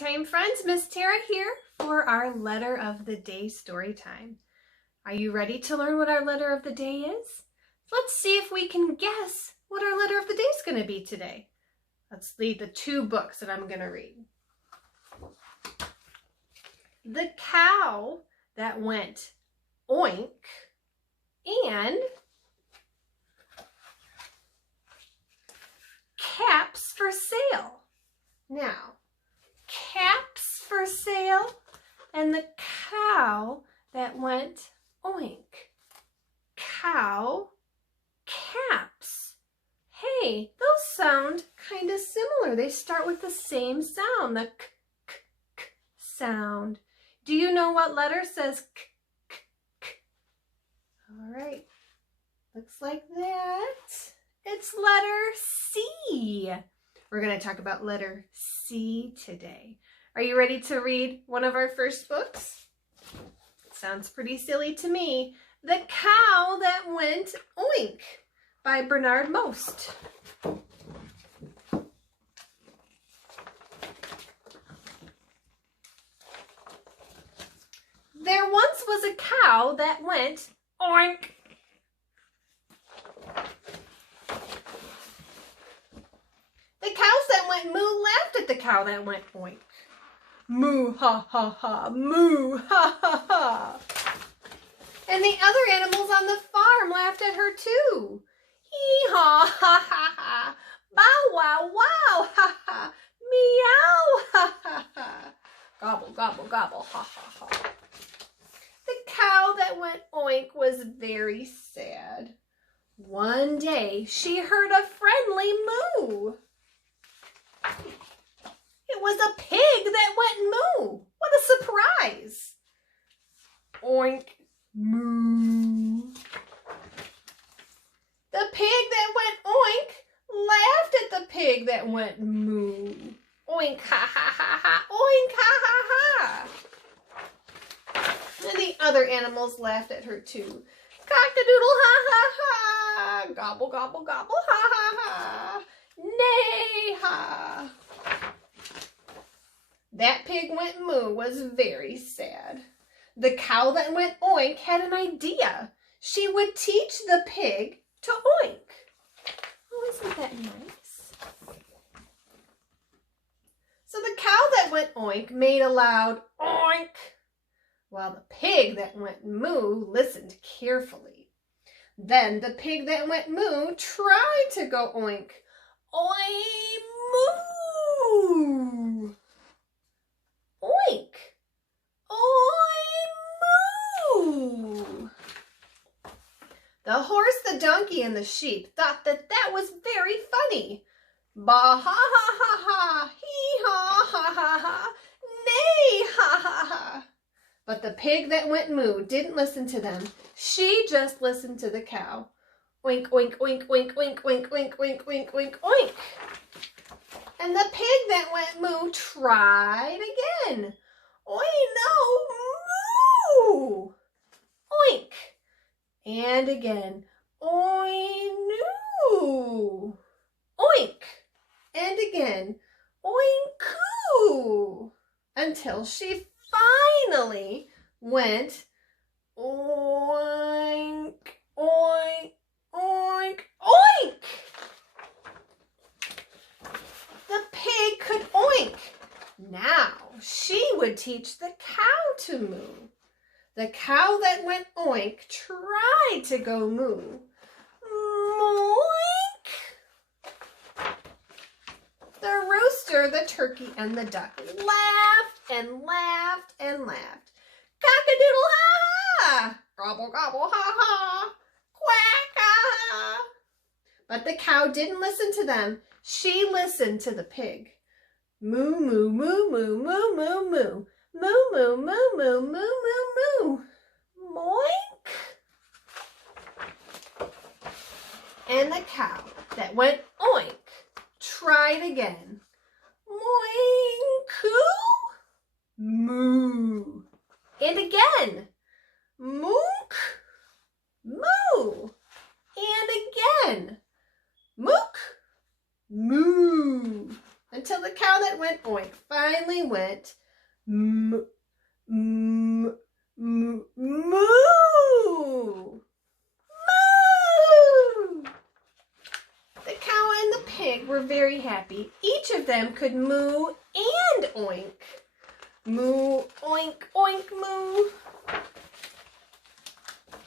Storytime friends, Miss Tara here for our letter of the day story time. Are you ready to learn what our letter of the day is? Let's see if we can guess what our letter of the day is going to be today. Let's read the two books that I'm going to read. The Cow That Went Oink and Caps for Sale. Now, caps for sale and the cow that went oink. Cow, caps. Hey, those sound kind of similar. They start with the same sound, the k, k, k sound. Do you know what letter says k, k, k? All right, looks like that. It's letter C. We're going to talk about letter C today. Are you ready to read one of our first books? It sounds pretty silly to me. The Cow That Went Oink by Bernard Most. There once was a cow that went oink. The cows that went moo laughed at the cow that went oink. Moo, ha, ha, ha, moo, ha, ha, ha. And the other animals on the farm laughed at her too. Hee, ha, ha, ha, ha. Bow, wow, wow, ha, ha. Meow, ha, ha, ha. Gobble, gobble, gobble, ha, ha, ha. The cow that went oink was very sad. One day she heard a friendly moo. It was a pig that went moo. What a surprise. Oink, moo. The pig that went oink laughed at the pig that went moo. Oink, ha, ha, ha, ha. Oink, ha, ha, ha. And the other animals laughed at her too. Cock-a-doodle, ha, ha, ha. Gobble, gobble, gobble, ha, ha, ha. Nay, ha. That pig went moo was very sad. The cow that went oink had an idea. She would teach the pig to oink. Oh, isn't that nice? So the cow that went oink made a loud oink, while the pig that went moo listened carefully. Then the pig that went moo tried to go oink. Oi, moo! Oink! Oi, moo! The horse, the donkey, and the sheep thought that was very funny. Ba ha ha ha ha, hee ha ha ha ha, nay ha ha ha. But the pig that went moo didn't listen to them. She just listened to the cow. Oink, oink, oink, oink, oink, oink, oink, oink, oink, oink, oink. And the pig that went moo tried again. Oi, no, moo! Oink. And again. Oi, no. Oink. And again. Oink-coo. Until she finally went oink, oink, oink, oink. The pig could oink. Now she would teach the cow to moo. The cow that went oink tried to go moo. Moink. The rooster, the turkey, and the duck laughed and laughed and laughed. Cock-a-doodle, ha-ha! Gobble, gobble, ha-ha! Quack, ha-ha! But the cow didn't listen to them. She listened to the pig. Moo, moo, moo, moo, moo, moo, moo. Moo, moo, moo, moo, moo, moo, moo. Moink. And the cow that went oink tried again. Moink-coo. Moo. And again. Mook. Moo. And again. Mook. Moo. Until the cow that went oink finally went moo. Moo. Moo. The cow and the pig were very happy. Each of them could moo and oink. Moo, oink, oink, moo.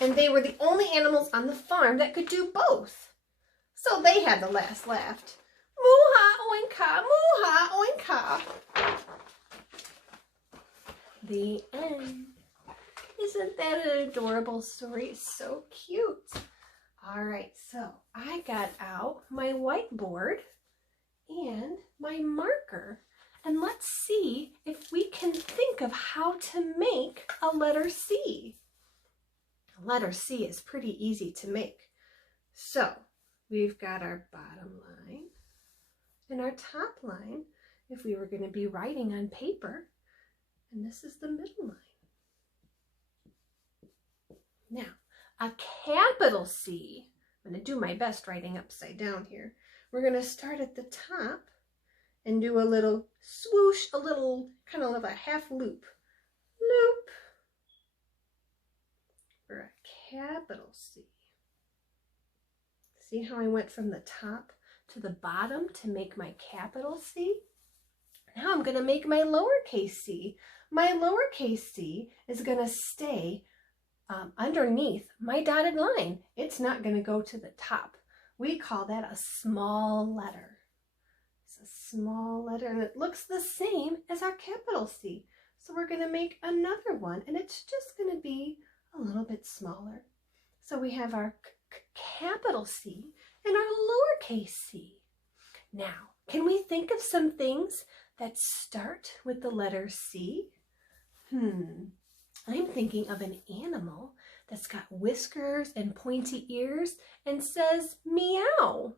And they were the only animals on the farm that could do both. So they had the last laugh. Moo-ha, oink-ha, moo-ha, oink-ha. The end. Isn't that an adorable story? It's so cute. All right, so I got out my whiteboard and my marker. And let's see if we can think of how to make a letter C. A letter C is pretty easy to make. So we've got our bottom line and our top line if we were going to be writing on paper. And this is the middle line. Now, a capital C, I'm going to do my best writing upside down here. We're going to start at the top and do a little swoosh, a little kind of a half loop. Loop for a capital C. See how I went from the top to the bottom to make my capital C? Now I'm going to make my lowercase c. My lowercase c is going to stay underneath my dotted line. It's not going to go to the top. We call that a small letter. It's a small letter and it looks the same as our capital C. So we're going to make another one and it's just going to be a little bit smaller. So we have our capital C and our lowercase c. Now, can we think of some things that start with the letter C? I'm thinking of an animal that's got whiskers and pointy ears and says meow.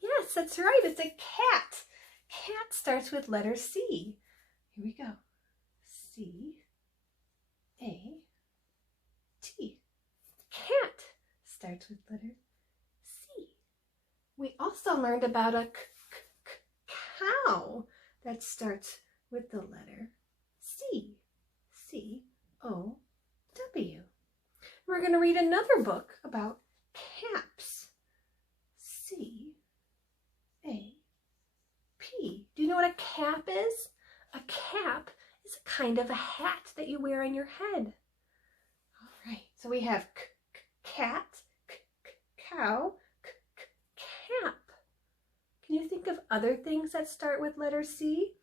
Yes, that's right, it's a cat. Cat starts with letter C. Here we go. C, A, T. Cat starts with letter C. We also learned about a cow that starts with the letter C. C-O-W. We're going to read another book about caps. C-A-P. Do you know what a cap is? A cap is a kind of a hat that you wear on your head. All right, so we have cat, cow, cap. Can you think of other things that start with letter C?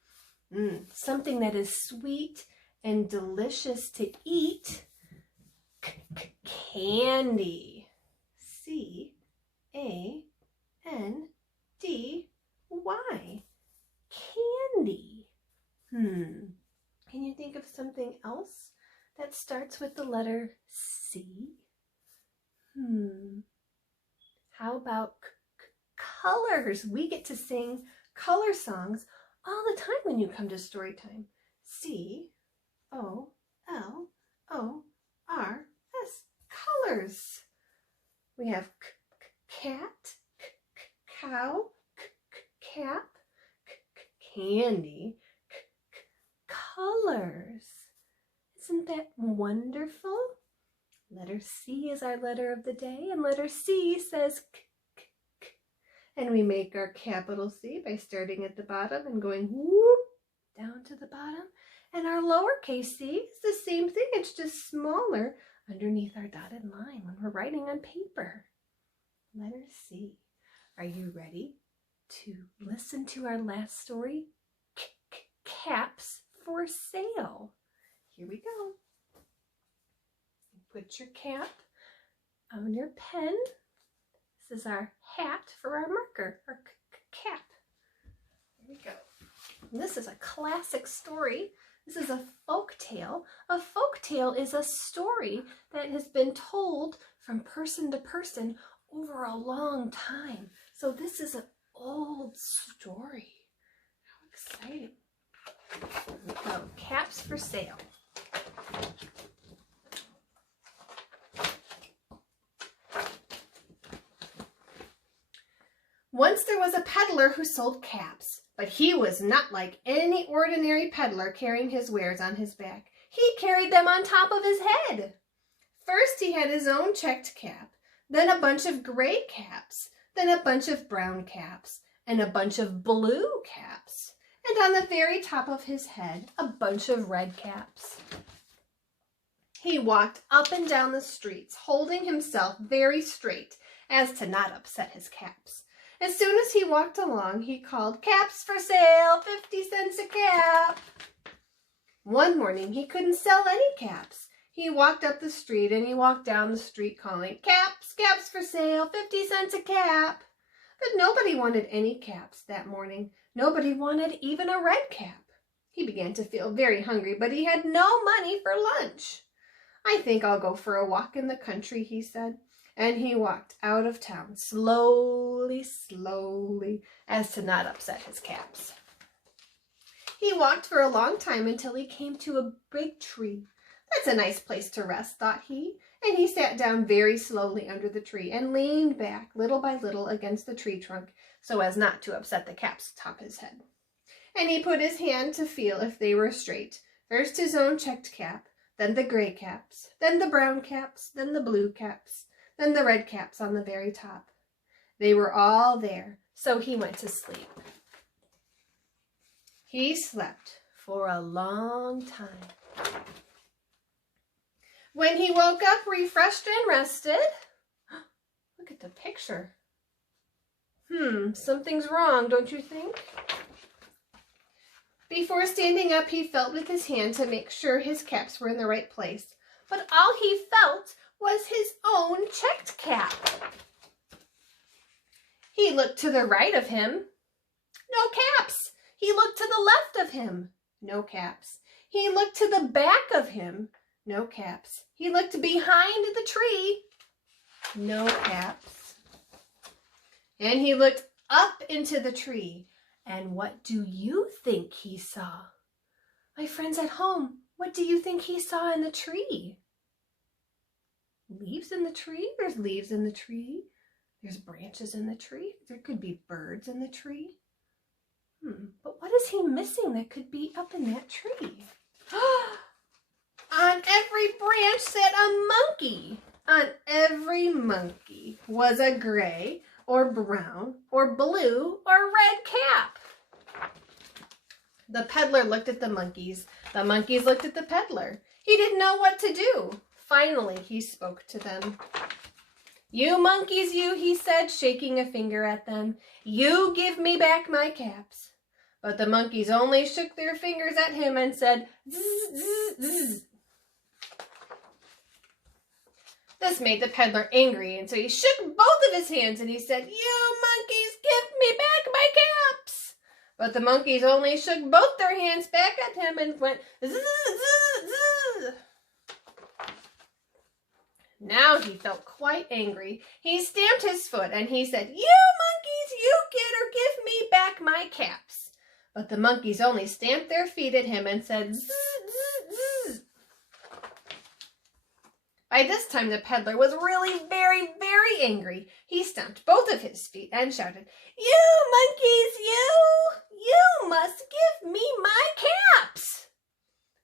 Something that is sweet and delicious to eat. Candy. C-A-N-D-Y. Candy. Can you think of something else that starts with the letter C? How about colors? We get to sing color songs all the time when you come to Storytime. C-O-L-O-R-S. Colors. We have cat, cow, cap, candy, colors. Isn't that wonderful? Letter C is our letter of the day, and letter C says k. And we make our capital C by starting at the bottom and going whoop down to the bottom. And our lowercase c is the same thing, it's just smaller underneath our dotted line when we're writing on paper. Letter C. Are you ready to listen to our last story? Caps for sale. Here we go. Put your cap on your pen. This is our hat for our marker, our cap. Here we go. And this is a classic story. This is a folk tale. A folk tale is a story that has been told from person to person over a long time. So this is an old story. How exciting. Here we go. Caps for sale. Once there was a peddler who sold caps. But he was not like any ordinary peddler carrying his wares on his back. He carried them on top of his head. First he had his own checked cap, then a bunch of gray caps, then a bunch of brown caps, and a bunch of blue caps, and on the very top of his head, a bunch of red caps. He walked up and down the streets, holding himself very straight as to not upset his caps. As soon as he walked along, he called, "Caps for sale, 50 cents a cap." One morning, he couldn't sell any caps. He walked up the street and he walked down the street calling, "Caps, caps for sale, 50 cents a cap." But nobody wanted any caps that morning. Nobody wanted even a red cap. He began to feel very hungry, but he had no money for lunch. "I think I'll go for a walk in the country," he said. And he walked out of town slowly, slowly, as to not upset his caps. He walked for a long time until he came to a big tree. "That's a nice place to rest," thought he, and he sat down very slowly under the tree and leaned back little by little against the tree trunk so as not to upset the caps atop his head. And he put his hand to feel if they were straight. First his own checked cap, then the gray caps, then the brown caps, then the blue caps, then the red caps on the very top. They were all there, so he went to sleep. He slept for a long time. When he woke up refreshed and rested, look at the picture. Something's wrong, don't you think? Before standing up, he felt with his hand to make sure his caps were in the right place. But all he felt was his own checked cap. He looked to the right of him. No caps. He looked to the left of him. No caps. He looked to the back of him. No caps. He looked behind the tree. No caps. And he looked up into the tree. And what do you think he saw? My friends at home, what do you think he saw in the tree? Leaves in the tree? There's leaves in the tree. There's branches in the tree. There could be birds in the tree. But what is he missing that could be up in that tree? On every branch sat a monkey. On every monkey was a gray or brown or blue or red cap. The peddler looked at the monkeys. The monkeys looked at the peddler. He didn't know what to do. Finally, he spoke to them. "You monkeys, you," he said, shaking a finger at them. "You give me back my caps." But the monkeys only shook their fingers at him and said, "Zzz, zzz, zzz." This made the peddler angry, and so he shook both of his hands and he said, "You monkeys, give me back my caps." But the monkeys only shook both their hands back at him and went, "Zzz, zzz, zzz." Now he felt quite angry. He stamped his foot and he said, "You monkeys, you get or give me back my caps." But the monkeys only stamped their feet at him and said, "Zzz, zzz, zzz." By this time the peddler was really very, very angry. He stamped both of his feet and shouted, "You monkeys, you must give me my caps."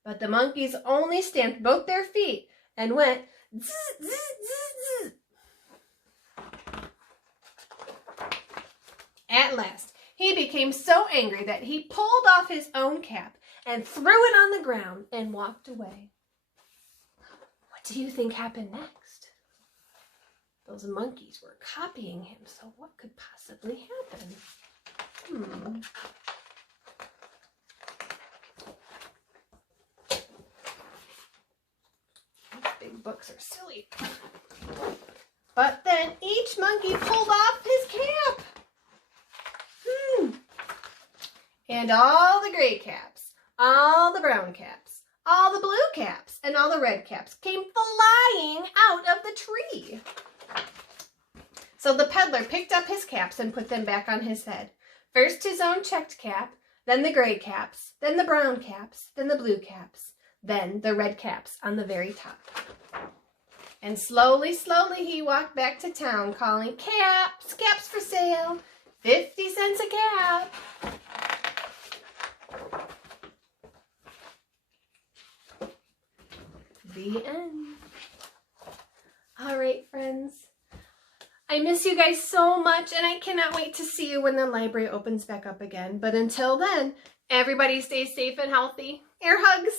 But the monkeys only stamped both their feet and went, "Zzz, zzz, zzz, zzz." At last, he became so angry that he pulled off his own cap and threw it on the ground and walked away. What do you think happened next? Those monkeys were copying him, so what could possibly happen? Big books are silly. But then each monkey pulled off his cap. And all the gray caps, all the brown caps, all the blue caps, and all the red caps came flying out of the tree. So the peddler picked up his caps and put them back on his head. First his own checked cap, then the gray caps, then the brown caps, then the blue caps, then the red caps on the very top. And slowly, slowly he walked back to town calling, "Caps, caps for sale, 50 cents a cap." The end. All right, friends. I miss you guys so much, and I cannot wait to see you when the library opens back up again. But until then, everybody stay safe and healthy. Air hugs.